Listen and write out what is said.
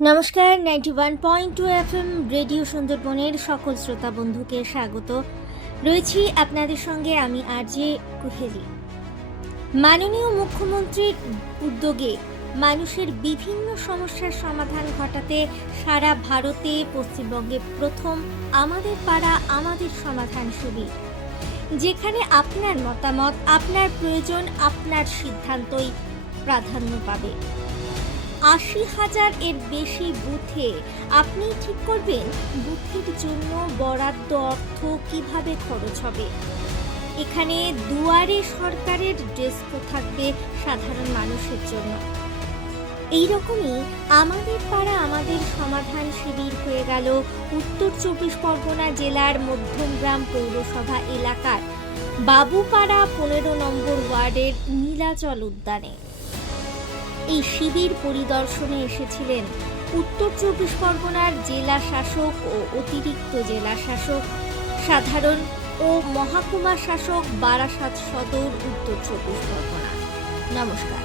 নমস্কার, 91.2 FM radio সুন্দরবনের সকল শ্রোতা বন্ধুকে স্বাগত। রয়েছি আপনাদের সঙ্গে আমি আরজে কুহেলি। মাননীয় মুখ্যমন্ত্রীর উদ্যোগে মানুষের বিভিন্ন সমস্যার সমাধান ঘটাতে সারা ভারতে পশ্চিমবঙ্গে প্রথম আমাদের পাড়া আমাদের সমাধান শিবির, যেখানে আপনার মতামত, আপনার প্রয়োজন, আপনার সিদ্ধান্তই প্রাধান্য পাবে। ৮০,০০০ এর বেশি বুথে আপনি ঠিক করবেন বুথের জন্য বরাদ্দ অর্থ কিভাবে খরচ হবে। এখানে দুয়ারে সরকারের ডেস্কও থাকবে সাধারণ মানুষের জন্য। এইরকমই আমাদের পাড়া আমাদের সমাধান শিবির হয়ে গেল উত্তর ২৪ পরগনা জেলার মধ্যমগ্রাম পৌরসভা এলাকার বাবুপাড়া ১৫ নম্বর ওয়ার্ডের নীলাচল উদ্যানে। এই শিবির পরিদর্শনে এসেছিলেন উত্তর ২৪ পরগনার জেলা শাসক ও অতিরিক্ত জেলা শাসক, সাধারণ ও মহকুমা শাসক, বারাসাত সদর, উত্তর ২৪ পরগনা। নমস্কার।